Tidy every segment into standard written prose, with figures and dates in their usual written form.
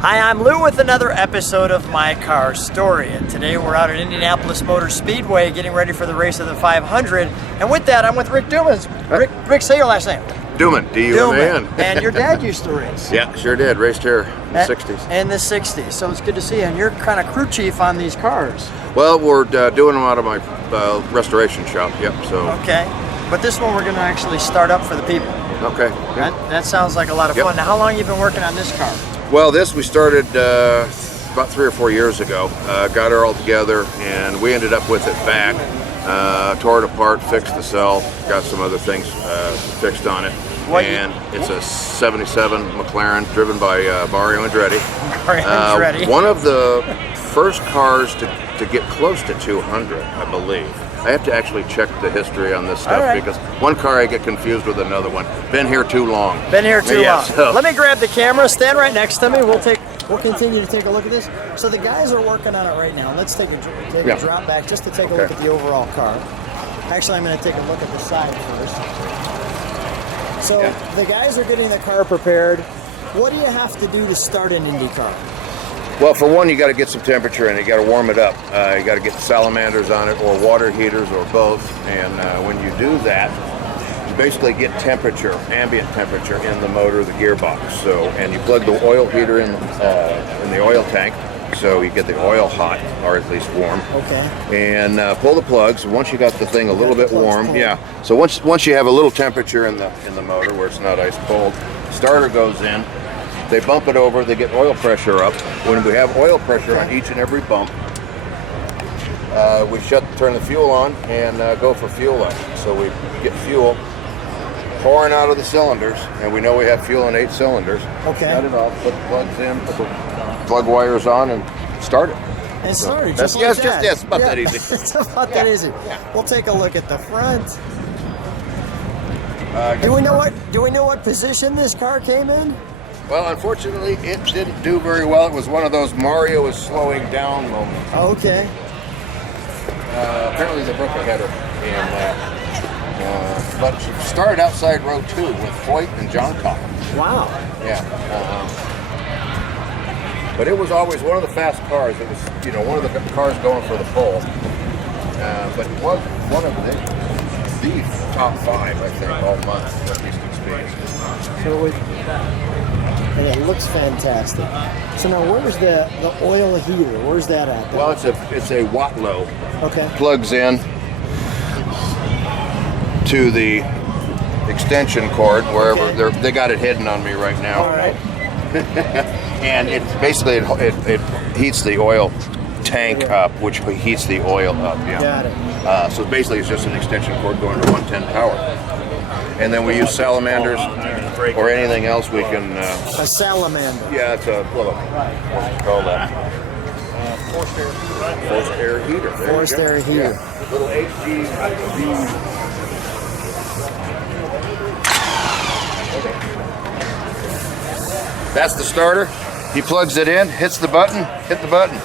Hi, I'm Lou with another episode of My Car Story, and today we're out at Indianapolis Motor Speedway getting ready for the race of the 500, and with that I'm with Rick Duman. Rick, say your last name. Duman, D-U-M-A-N. And your dad used to race. Yeah, sure did. Raced here in the 60s. In the 60s, so it's good to see you, and you're kind of crew chief on these cars. Well, we're doing them out of my restoration shop, yep, so. Okay, but this one we're going to actually start up for the people. Okay. Yep. That sounds like a lot of fun. Now, how long have you been working on this car? Well, this we started about 3 or 4 years ago. Got her all together, and we ended up with it back. Tore it apart, fixed the cell, got some other things fixed on it. It's a 77 McLaren driven by Mario Andretti. One of the first cars to get close to 200, I believe. I have to actually check the history on this stuff because one car I get confused with another one. Been here too long. Been here too long. So. Let me grab the camera. Stand right next to me. We'll continue to take a look at this. So the guys are working on it right now. Let's take a drop back just to take a look at the overall car. Actually, I'm going to take a look at the side first. So the guys are getting the car prepared. What do you have to do to start an Indy car? Well, for one, you got to get some temperature in it. You got to warm it up. You got to get salamanders on it, or water heaters, or both. And when you do that, you basically get temperature, ambient temperature, in the motor, the gearbox. So, and you plug the oil heater in the oil tank, so you get the oil hot, or at least warm. Okay. And pull the plugs. Once you got the thing a little bit warm, So once you have a little temperature in the motor where it's not ice cold, starter goes in. They bump it over, they get oil pressure up. When we have oil pressure on each and every bump, we turn the fuel on and go for fuel up. So we get fuel pouring out of the cylinders, and we know we have fuel in 8 cylinders. Okay. Shut it off, put the plugs in, put the plug wires on, and start it. And start it, just like that. It's about that easy. It's about that easy. We'll take a look at the front. Do we know what position this car came in? Well, unfortunately, it didn't do very well. It was one of those Mario is slowing down moments. Okay. Apparently they broke a header. But she started outside row 2 with Hoyt and John Cobb. Wow. Yeah. But it was always one of the fast cars. It was, one of the cars going for the pole. But it was one of the top 5, I think, all month at Eastern Speeds. So and it looks fantastic. So now, where's the oil heater? Where's that at? Well, it's a Watlow. Okay. Plugs in to the extension cord wherever they got it hidden on me right now. All right. And it basically it heats the oil tank up, which heats the oil up. Yeah. Got it. So basically, it's just an extension cord going to 110 power. And then we use salamanders or anything else we can. A salamander. Yeah, it's what's it called that? Forced air heater. Forced air heater. Yeah. Little HG. That's the starter. He plugs it in, hits the button, hit the button.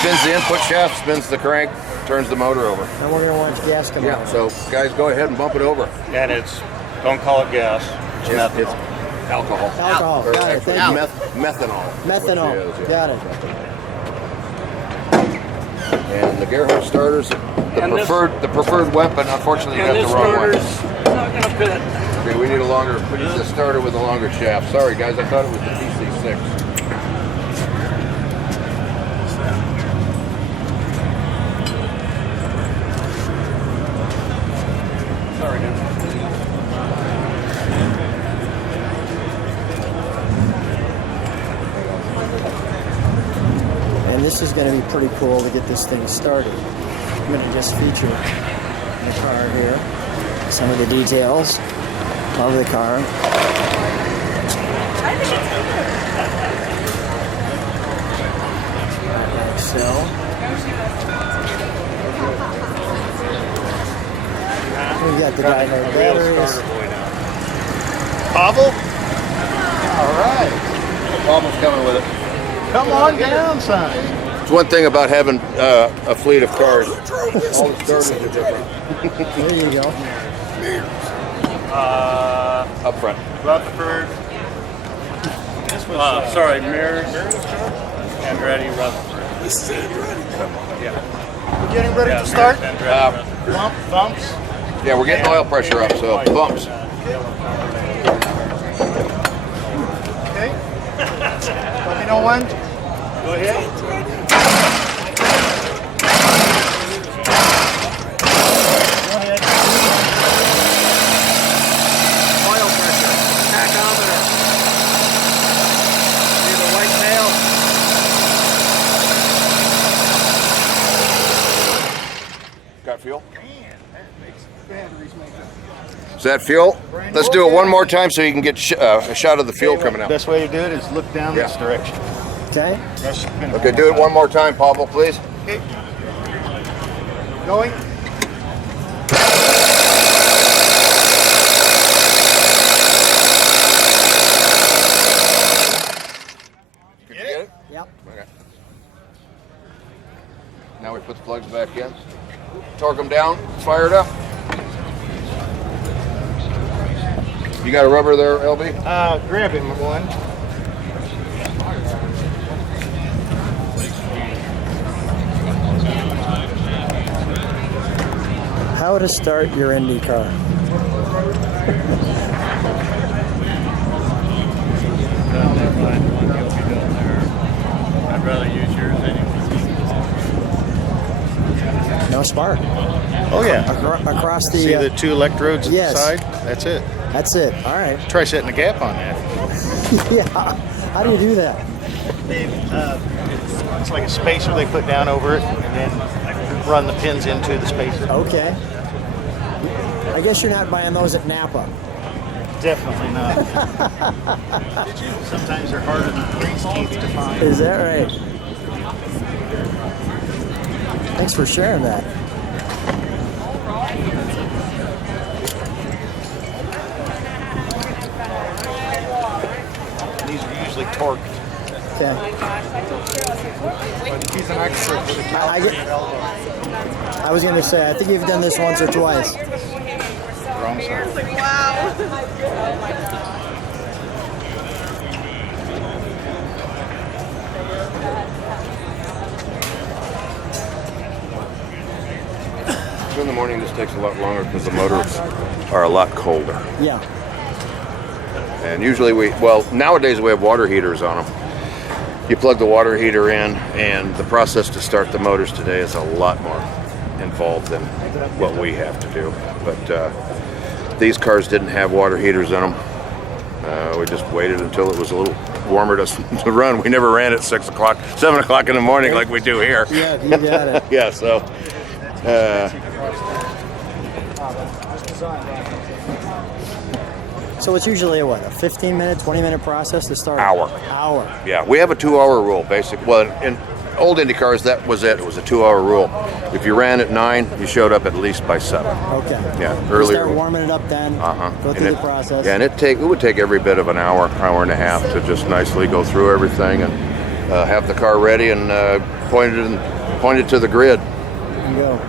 Spins the input shaft, spins the crank, turns the motor over. And we're going to watch gas come out. So guys, go ahead and bump it over. And don't call it gas. It's alcohol. Alcohol, got it, thank you. Methanol. Methanol, got it. And the Gerhardt starters, the preferred weapon, unfortunately you got the wrong one. Not going to fit. Okay, we need the starter with a longer shaft. Sorry guys, I thought it was the PC6. Sorry, dude. And this is going to be pretty cool to get this thing started. I'm going to just feature the car here. Some of the details of the car. Like so. We got the dyno batteries. Pavel? All right. Pavel's coming with it. Come on down, son. It's one thing about having a fleet of cars. All the starters are different. There you go. Up front. Rutherford. This Sorry, Mirrors, Andretti, Rutherford. This is Andretti. Yeah. We're getting ready to start. Bumps. Yeah, we're getting oil pressure up, so bumps. Okay. Let me know when. Go ahead. Oil pressure. Tachometer. See the white tail. Got fuel? Is that fuel? Let's do it one more time so you can get a shot of the fuel coming out. Best way to do it is look down this direction. Okay. Okay, do it one more time, Pablo, please. Okay. Going. Did you get it? Yep. Okay. Now we put the plugs back in. Torque them down, fire it up. You got a rubber there, LB? Grab him one. How to start your Indy car. I'd rather use yours anyway. No spark. Oh yeah. Across the. See the two electrodes at yes. the side? That's it. That's it. All right. Try setting a gap on that. Yeah. How do you do that? It's like a spacer they put down over it, and then run the pins into the spacer. Okay. I guess you're not buying those at Napa. Definitely not. Sometimes they're harder than grease teeth to find. Is that right? Thanks for sharing that. These are usually torqued. Okay. He's an expert. I was going to say, I think you've done this once or twice. Wrong side. In the morning, this takes a lot longer because the motors are a lot colder. Yeah. And usually nowadays we have water heaters on them. You plug the water heater in, and the process to start the motors today is a lot more involved than what we have to do. But these cars didn't have water heaters in them. We just waited until it was a little warmer to run. We never ran at 6 o'clock, 7 o'clock in the morning like we do here. Yeah, you got it. Yeah, so. So it's usually a 15-minute, 20-minute process to start? Hour. Yeah, we have a 2-hour rule, basically. Well, in old Indy cars, that was it. It was a 2-hour rule. If you ran at 9, you showed up at least by 7. Okay. Yeah, You earlier. start warming it up then, go through the process. Yeah, and it would take every bit of an hour, hour and a half to just nicely go through everything and have the car ready and point it to the grid. There you go.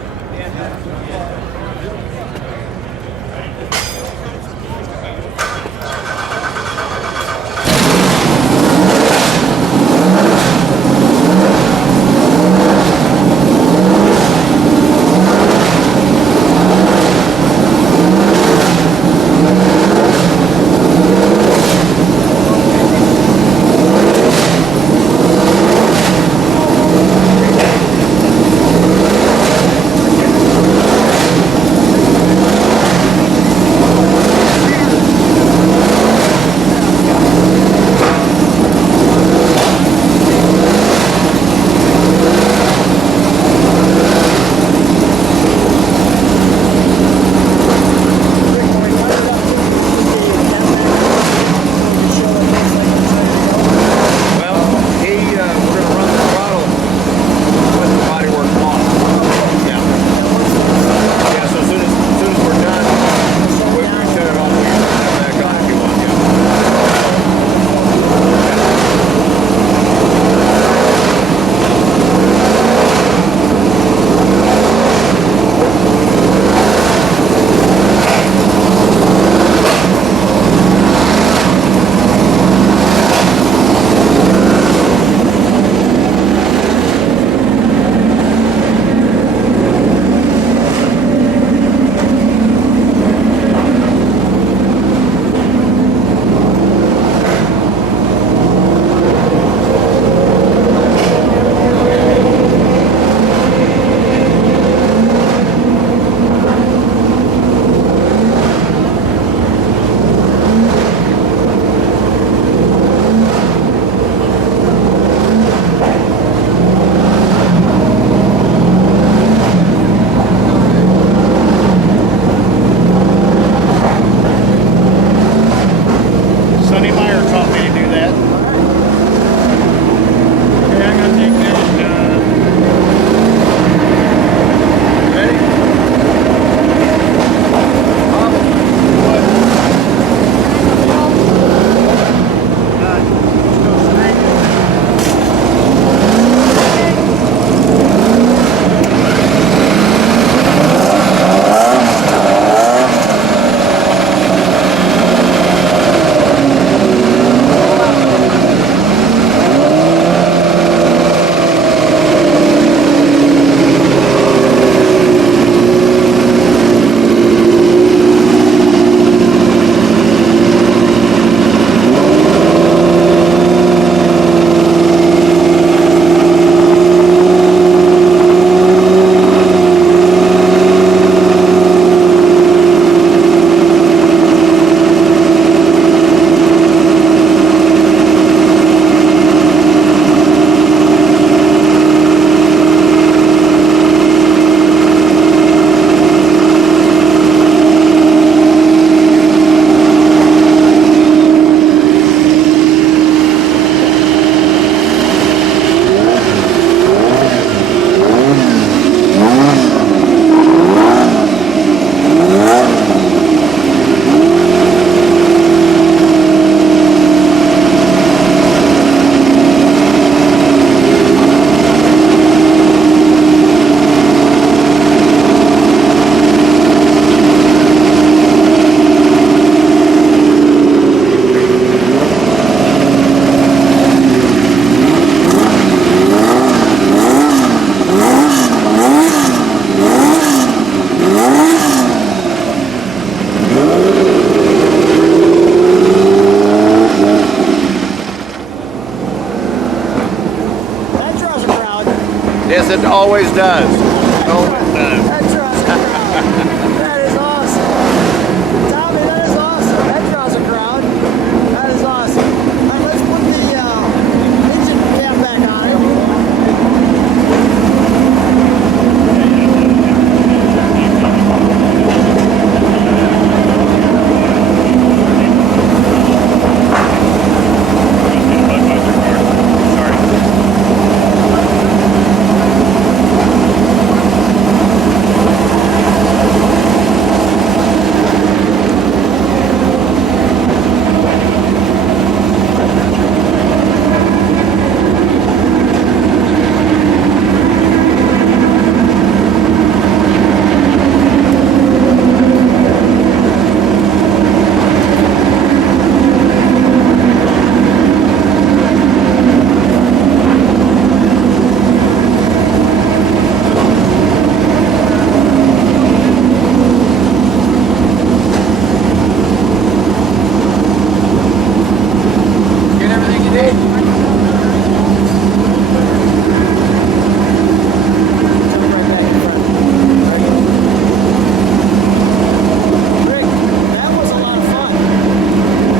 Yes, it always does. It always does. That draws a crowd. That is awesome. Tommy, that is awesome. That draws a crowd. That is awesome. All right, let's put the engine cap back on it.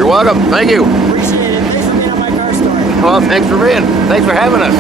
Welcome. Thank you. Appreciate it. Thanks for being on my car story. Well, thanks for having us.